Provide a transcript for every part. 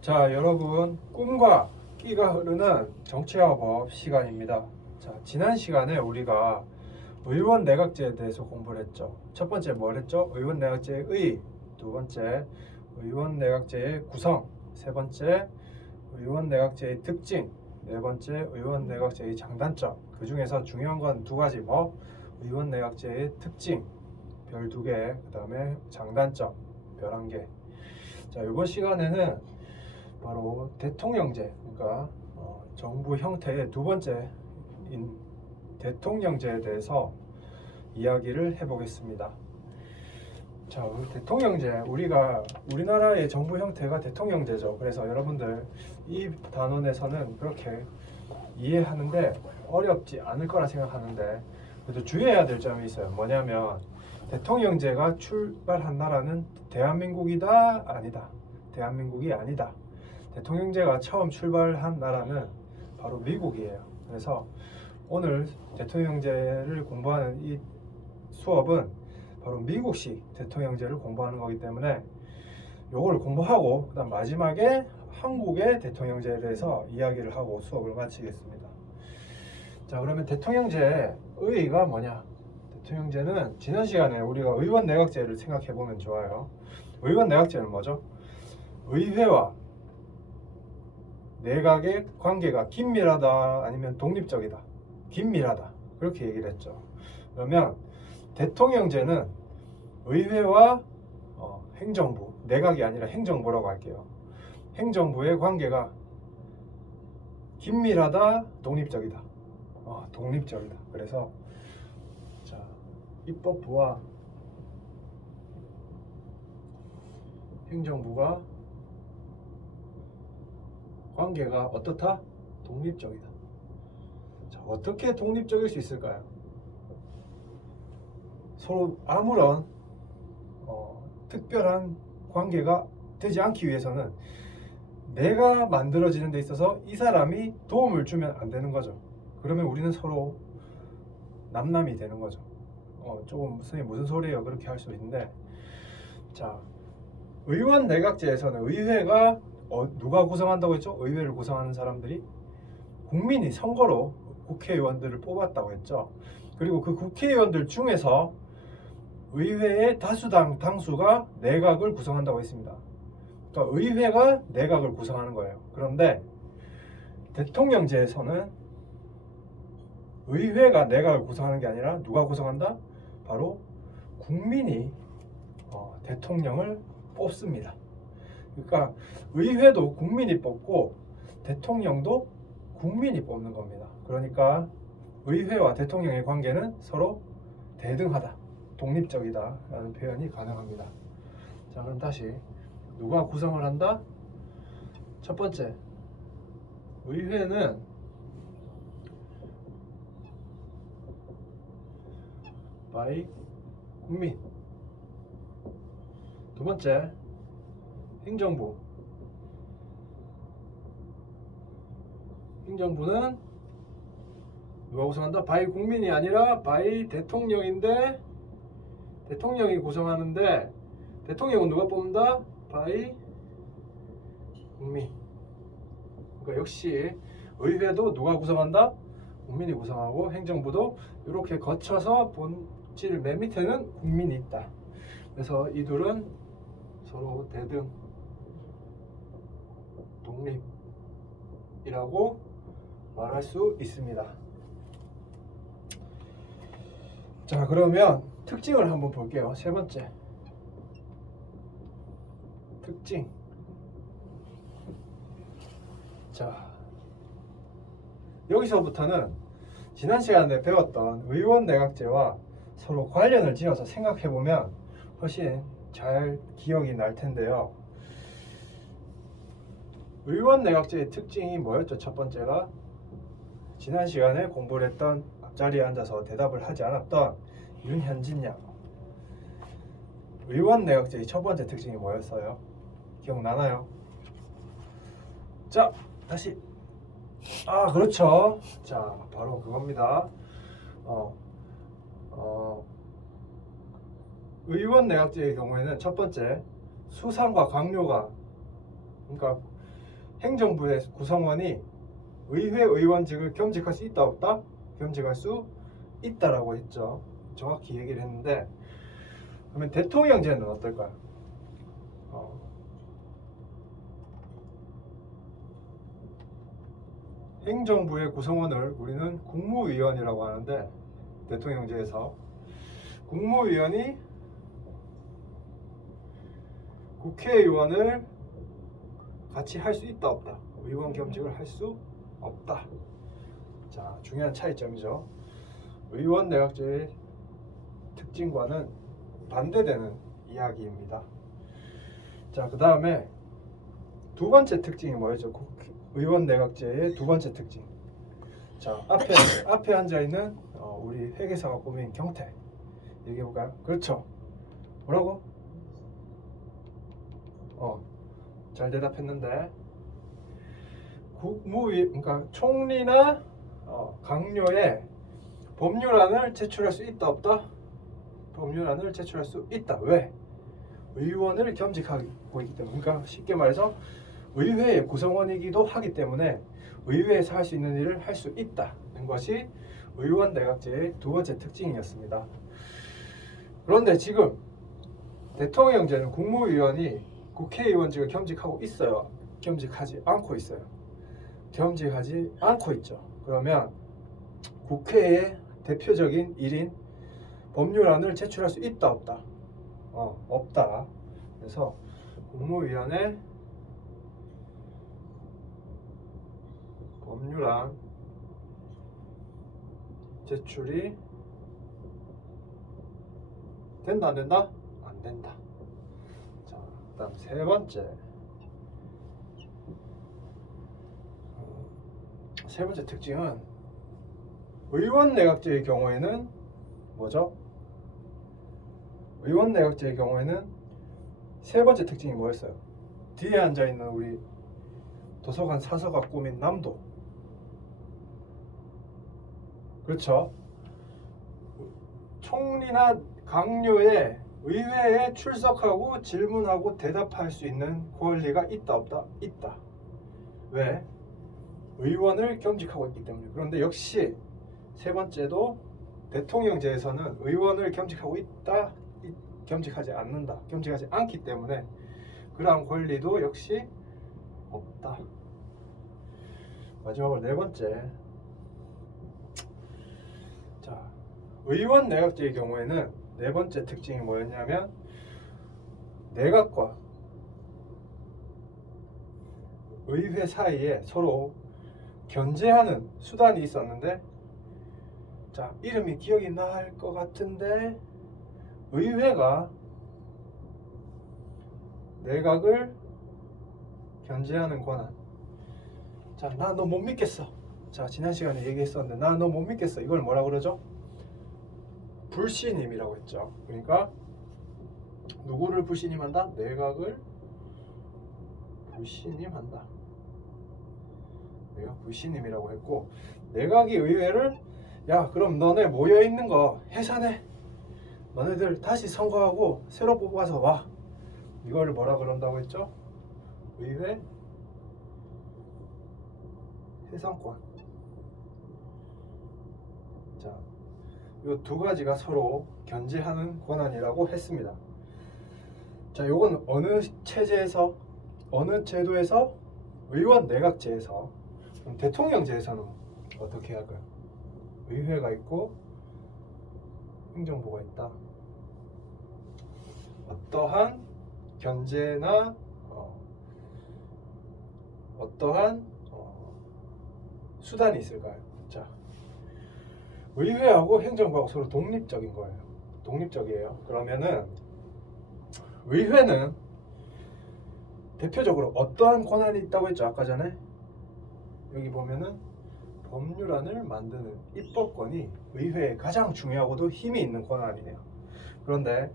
자, 여러분, 꿈과 끼가 흐르는 정치와 법 시간입니다. 자, 지난 시간에 우리가 의원 내각제에 대해서 공부를 했죠. 첫 번째 뭘 했죠? 의원 내각제의 의, 두 번째 의원 내각제의 구성, 세 번째 의원 내각제의 특징, 네 번째 의원 내각제의 장단점. 그 중에서 중요한 건 두 가지 뭐 의원 내각제의 특징 별 2개, 그 다음에 장단점 별 1개. 자, 이번 시간에는 바로 대통령제, 그러니까 정부 형태의 두 번째인 대통령제에 대해서 이야기를 해보겠습니다. 자, 대통령제, 우리나라의 정부 형태가 대통령제죠. 그래서 여러분들 이 단원에서는 그렇게 이해하는데 어렵지 않을 거라 생각하는데, 그래도 주의해야 될 점이 있어요. 뭐냐면 대통령제가 출발한 나라는 대한민국이다, 아니다. 대한민국이 아니다. 대통령제가 처음 출발한 나라는 바로 미국이에요. 그래서 오늘 대통령제를 공부하는 이 수업은 바로 미국식 대통령제를 공부하는 거기 때문에 요걸 공부하고 그다음 마지막에 한국의 대통령제에 대해서 이야기를 하고 수업을 마치겠습니다. 자, 그러면 대통령제의 의의가 뭐냐? 대통령제는 지난 시간에 우리가 의원 내각제를 생각해 보면 좋아요. 의원 내각제는 뭐죠? 의회와 내각의 관계가 긴밀하다, 아니면 독립적이다, 긴밀하다, 그렇게 얘기를 했죠. 그러면 대통령제는 의회와 행정부, 내각이 아니라 행정부라고 할게요. 행정부의 관계가 긴밀하다, 독립적이다. 독립적이다. 그래서 자, 입법부와 행정부가 관계가 어떻다? 독립적이다. 자, 어떻게 독립적일 수 있을까요? 서로 아무런 특별한 관계가 되지 않기 위해서는 내가 만들어지는 데 있어서 이 사람이 도움을 주면 안 되는 거죠. 그러면 우리는 서로 남남이 되는 거죠. 조금 선생님 무슨 소리예요? 그렇게 할 수 있는데, 자, 의원 내각제에서는 의회가 누가 구성한다고 했죠? 의회를 구성하는 사람들이 국민이 선거로 국회의원들을 뽑았다고 했죠. 그리고 그 국회의원들 중에서 의회의 다수당 당수가 내각을 구성한다고 했습니다. 그러니까 의회가 내각을 구성하는 거예요. 그런데 대통령제에서는 의회가 내각을 구성하는 게 아니라 누가 구성한다? 바로 국민이 대통령을 뽑습니다. 그러니까 의회도 국민이 뽑고 대통령도 국민이 뽑는 겁니다. 그러니까 의회와 대통령의 관계는 서로 대등하다, 독립적이다 라는 표현이 가능합니다. 자, 그럼 다시 누가 구성을 한다? 첫 번째, 의회는 by 국민. 두 번째, 행정부는 누가 구성한다? 바이 국민이 아니라 바이 대통령인데, 대통령이 구성하는데 대통령은 누가 뽑는다? 바이 국민. 그러니까 역시 의회도 누가 구성한다? 국민이 구성하고, 행정부도 이렇게 거쳐서 본질 맨 밑에는 국민이 있다. 그래서 이 둘은 서로 대등, 독립이라고 말할 수 있습니다. 자, 그러면 특징을 한번 볼게요. 세 번째, 특징. 자, 여기서부터는 지난 시간에 배웠던 의원 내각제와 서로 관련을 지어서 생각해보면 훨씬 잘 기억이 날 텐데요. 의원 내각제의 특징이 뭐였죠? 첫 번째가 지난 시간에 공부를 했던, 앞자리에 앉아서 대답을 하지 않았던 윤현진 양. 의원 내각제의 첫 번째 특징이 뭐였어요? 기억나나요? 자, 다시. 그렇죠. 자, 바로 그겁니다. 의원 내각제의 경우에는 첫 번째, 수상과 강요가, 그러니까 행정부의 구성원이 의회 의원직을 겸직할 수 있다 없다? 겸직할 수 있다라고 했죠. 정확히 얘기를 했는데, 그러면 대통령제는 어떨까요? 행정부의 구성원을 우리는 국무위원이라고 하는데, 대통령제에서 국무위원이 국회의원을 같이 할 수 있다 없다? 의원 겸직을 할 수 없다. 자, 중요한 차이점이죠. 의원 내각제의 특징과는 반대되는 이야기입니다. 자, 그 다음에 두 번째 특징이 뭐였죠? 의원 내각제의 두 번째 특징. 자, 앞에 앉아 있는 우리 회계사가 꾸민 경태 얘기해 볼까요? 그렇죠. 뭐라고? 잘 대답했는데, 그러니까 총리나 강요에 법률안을 제출할 수 있다 없다? 법률안을 제출할 수 있다. 왜? 의원을 겸직하고 있기 때문에. 그러니까 쉽게 말해서 의회의 구성원이기도 하기 때문에 의회에서 할 수 있는 일을 할 수 있다는 것이 의원 내각제의 두 번째 특징이었습니다. 그런데 지금 대통령제는 국무위원이 국회의원직을 겸직하고 있어요? 겸직하지 않고 있어요? 겸직하지 않고 있죠. 그러면 국회의 대표적인 일인 법률안을 제출할 수 있다 없다? 없다. 그래서 국무위원회 법률안 제출이 된다 안 된다? 안 된다. 자, 그다음 세 번째 특징은 의원 내각제의 경우에는 뭐죠? 의원 내각제의 경우에는 세 번째 특징이 뭐였어요? 뒤에 앉아 있는 우리 도서관 사서가 꾸민 남도. 그렇죠? 총리나 강요에 의회에 출석하고 질문하고 대답할 수 있는 권리가 있다 없다? 있다. 왜? 의원을 겸직하고 있기 때문에. 그런데 역시 세 번째도 대통령제에서는 의원을 겸직하고 있다, 겸직하지 않는다, 겸직하지 않기 때문에 그러한 권리도 역시 없다. 마지막으로 네 번째. 자, 의원 내각제의 경우에는 네 번째 특징이 뭐였냐면, 내각과 의회 사이에 서로 견제하는 수단이 있었는데, 자, 이름이 기억이 날 것 같은데, 의회가 내각을 견제하는 권한. 자, 나 너 못 믿겠어. 자, 지난 시간에 얘기했었는데, 나 너 못 믿겠어. 이걸 뭐라 그러죠? 불신임이라고 했죠. 그러니까 누구를 불신임한다? 내각을 불신임한다. 내각 불신임이라고 했고, 내각이 의회를, 야, 그럼 너네 모여 있는 거 해산해. 너네들 다시 선거하고 새로 뽑아서 와. 이거를 뭐라 그런다고 했죠? 의회 해산권. 자, 이 두 가지가 서로 견제하는 권한이라고 했습니다. 자, 요건 어느 체제에서, 어느 제도에서? 의원 내각제에서. 그럼 대통령제에서는 어떻게 할까요? 의회가 있고 행정부가 있다. 어떠한 견제나 어떠한 수단이 있을까요? 자, 의회하고 행정부하고 서로 독립적인 거예요. 독립적이에요. 그러면은 의회는 대표적으로 어떠한 권한이 있다고 했죠? 아까 전에 여기 보면은 법률안을 만드는 입법권이 의회에 가장 중요하고도 힘이 있는 권한이에요. 그런데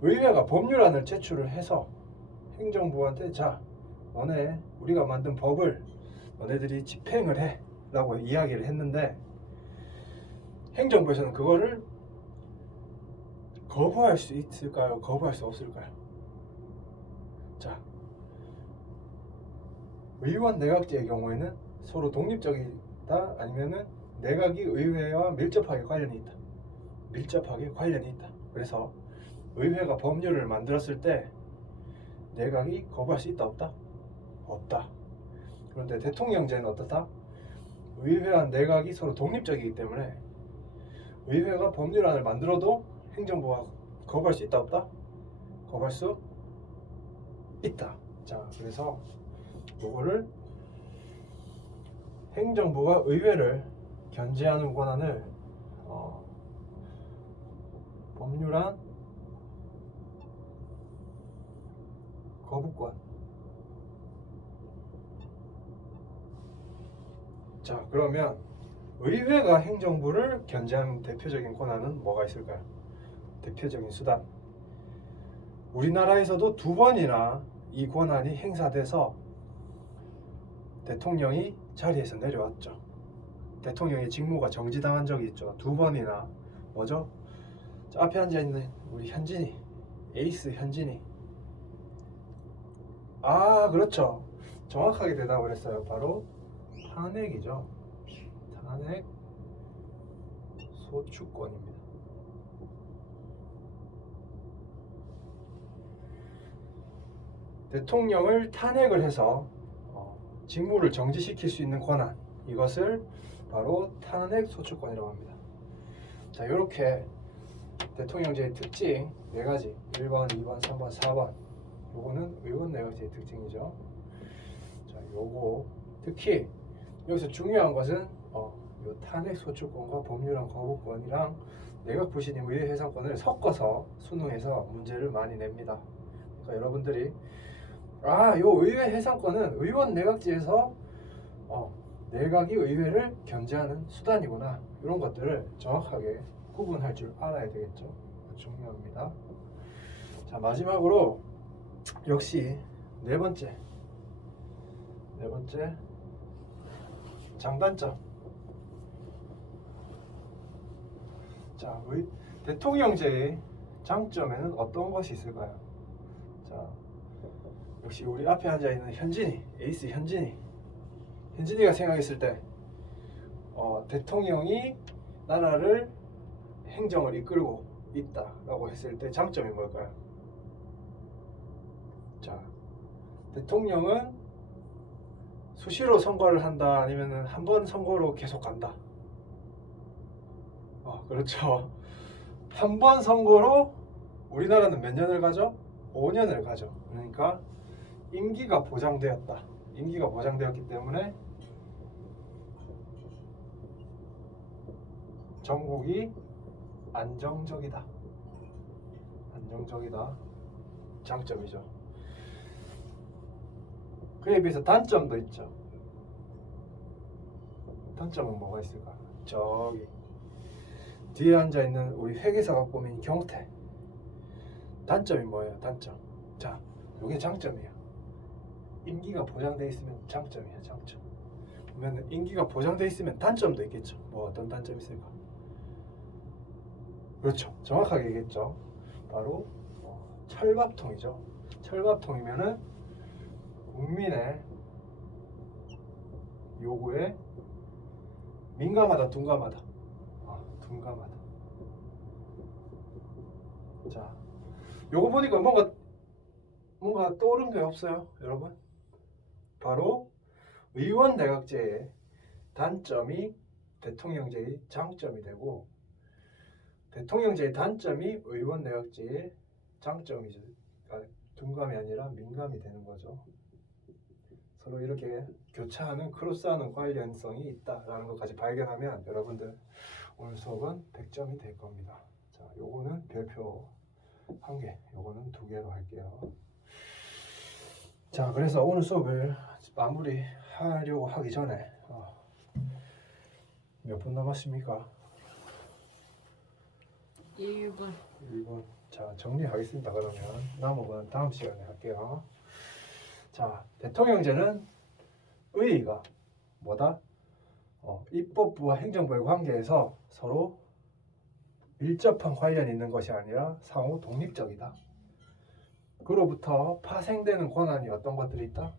의회가 법률안을 제출을 해서 행정부한테, 자, 너네 우리가 만든 법을 너네들이 집행을 해 라고 이야기를 했는데, 행정부에서는 그거를 거부할 수 있을까요? 거부할 수 없을까요? 자, 의원 내각제의 경우에는 서로 독립적이다 아니면은 내각이 의회와 밀접하게 관련이 있다. 밀접하게 관련이 있다. 그래서 의회가 법률을 만들었을 때 내각이 거부할 수 있다 없다? 없다. 그런데 대통령제는 어떻다? 의회와 내각이 서로 독립적이기 때문에 의회가 법률안을 만들어도 행정부가 거부할 수 있다 없다? 거부할 수 있다. 자, 그래서 요거를 행정부가 의회를 견제하는 권한을 법률안 거부권. 자, 그러면 의회가 행정부를 견제하는 대표적인 권한은 뭐가 있을까요? 대표적인 수단. 우리나라에서도 2번이나 이 권한이 행사돼서 대통령이 자리에서 내려왔죠. 대통령의 직무가 정지당한 적이 있죠. 2번이나. 뭐죠? 자, 앞에 앉아있는 우리 현진이, 에이스 현진이. 그렇죠. 정확하게 대답을 했어요. 바로 탄핵이죠. 탄핵 소추권입니다. 대통령을 탄핵을 해서 직무를 정지시킬 수 있는 권한, 이것을 바로 탄핵 소추권이라고 합니다. 자, 이렇게 대통령제의 특징 4가지, 1번, 2번, 3번, 4번. 요거는 의원 내각제의 특징이죠. 자, 요거 특히 여기서 중요한 것은 요 탄핵 소추권과 법률안 거부권이랑 내각 부신임 의회 해상권을 섞어서 수능에서 문제를 많이 냅니다. 그러니까 여러분들이 요 의회 해상권은 의원 내각제에서 내각이 의회를 견제하는 수단이구나, 이런 것들을 정확하게 구분할 줄 알아야 되겠죠. 중요합니다. 자, 마지막으로 역시 네 번째 장단점. 자, 대통령제의 장점에는 어떤 것이 있을까요? 자, 역시 우리 앞에 앉아있는 현진이, 에이스 현진이가 생각했을 때 대통령이 나라를 행정을 이끌고 있다라고 했을 때 장점이 뭘까요? 자, 대통령은 수시로 선거를 한다 아니면은 한 번 선거로 계속 간다? 그렇죠. 한 번 선거로 우리나라는 몇 년을 가죠? 5년을 가죠. 그러니까 임기가 보장되었다. 임기가 보장되었기 때문에 정국이 안정적이다. 장점이죠. 그에 비해서 단점도 있죠. 단점은 뭐가 있을까? 저기 뒤에 앉아있는 우리 회계사가 꾸민 경태. 단점이 뭐예요? 단점. 자, 이게 장점이에요. 임기가 보장돼 있으면 장점이에요. 장점. 그러면 임기가 보장돼 있으면 단점도 있겠죠. 뭐 어떤 단점이 있을까? 그렇죠. 정확하게 얘기했죠. 바로 철밥통이죠. 철밥통이면은 국민의 요구에 민감하다, 둔감하다. 둔감하다. 자, 요거 보니까 뭔가 떠오른 게 없어요, 여러분? 바로 의원 내각제의 단점이 대통령제의 장점이 되고, 대통령제의 단점이 의원 내각제의 장점이죠. 그러니까 둔감이 아니라 민감이 되는 거죠. 서로 이렇게 교차하는, 크로스하는 관련성이 있다라는 것까지 발견하면 여러분들 오늘 수업은 100점이 될 겁니다. 자, 요거는 별표 1개, 요거는 2개로 할게요. 자, 그래서 오늘 수업을 마무리하려고 하기 전에 몇 분 남았습니까? 1분. 1분. 자, 정리하겠습니다. 그러면 남은 건 다음 시간에 할게요. 자, 대통령제는 의의가 뭐다? 입법부와 행정부의 관계에서 서로 밀접한 관련이 있는 것이 아니라 상호 독립적이다. 그로부터 파생되는 권한이 어떤 것들이 있다?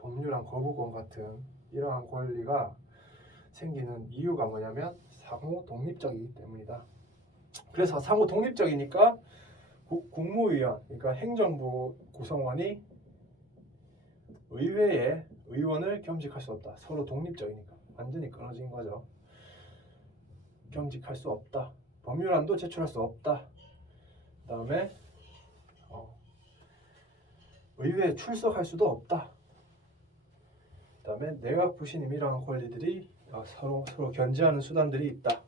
법률안 거부권 같은 이러한 권리가 생기는 이유가 뭐냐면 상호 독립적이기 때문이다. 그래서 상호 독립적이니까 국무위원, 그러니까 행정부 구성원이 의회의 의원을 겸직할 수 없다. 서로 독립적이니까 완전히 끊어진 거죠. 겸직할 수 없다. 법률안도 제출할 수 없다. 그 다음에 의회에 출석할 수도 없다. 그 다음에 내각 부신임 이러한 권리들이 서로 견제하는 수단들이 있다.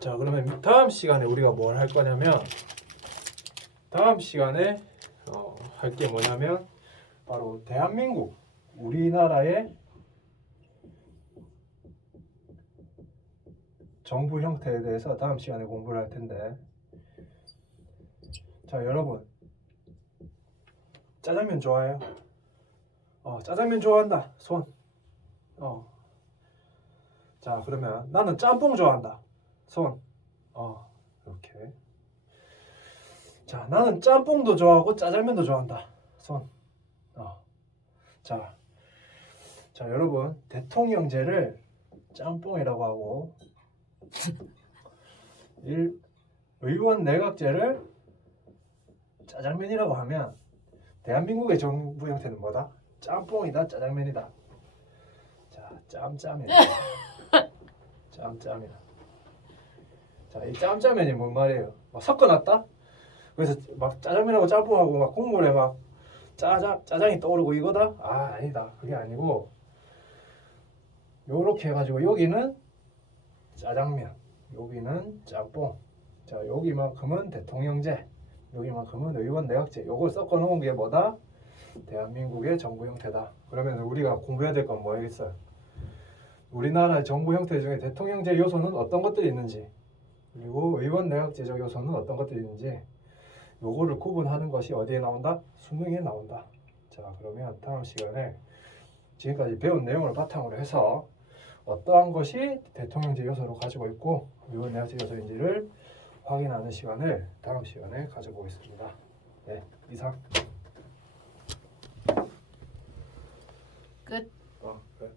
자, 그러면 다음 시간에 우리가 뭘 할 거냐면 다음 시간에 할 게 뭐냐면 바로 대한민국 우리나라의 정부 형태에 대해서 다음 시간에 공부를 할 텐데, 자 여러분 짜장면 좋아해요? 짜장면 좋아한다. 손. 자 그러면 나는 짬뽕 좋아한다. 손. 이렇게. 자 나는 짬뽕도 좋아하고 짜장면도 좋아한다. 손. 자 여러분 대통령제를 짬뽕이라고 하고 의원 내각제를 짜장면이라고 하면 대한민국의 정부 형태는 뭐다? 짬뽕이다, 짜장면이다. 자, 짬짜면이다. 짬짜면. 자, 이 짬짜면이 뭔 말이에요? 막 섞어놨다? 그래서 막 짜장면하고 짬뽕하고 막 국물에 막 짜장이 떠오르고 이거다? 아니다. 그게 아니고 요렇게 해가지고 여기는 짜장면, 여기는 짬뽕. 자, 여기만큼은 대통령제, 여기만큼은 의원 내각제. 요걸 섞어 놓은 게 뭐다? 대한민국의 정부 형태다. 그러면 우리가 공부해야 될 건 뭐겠어요? 우리나라의 정부 형태 중에 대통령제 요소는 어떤 것들이 있는지, 그리고 의원 내각제적 요소는 어떤 것들이 있는지, 요거를 구분하는 것이 어디에 나온다? 수능에 나온다. 자, 그러면 다음 시간에 지금까지 배운 내용을 바탕으로 해서 어떠한 것이 대통령제 요소로 가지고 있고 의원 내각제 요소인지를 확인하는 시간을 다음 시간에 가져보겠습니다. 네, 이상. 끝. 그래.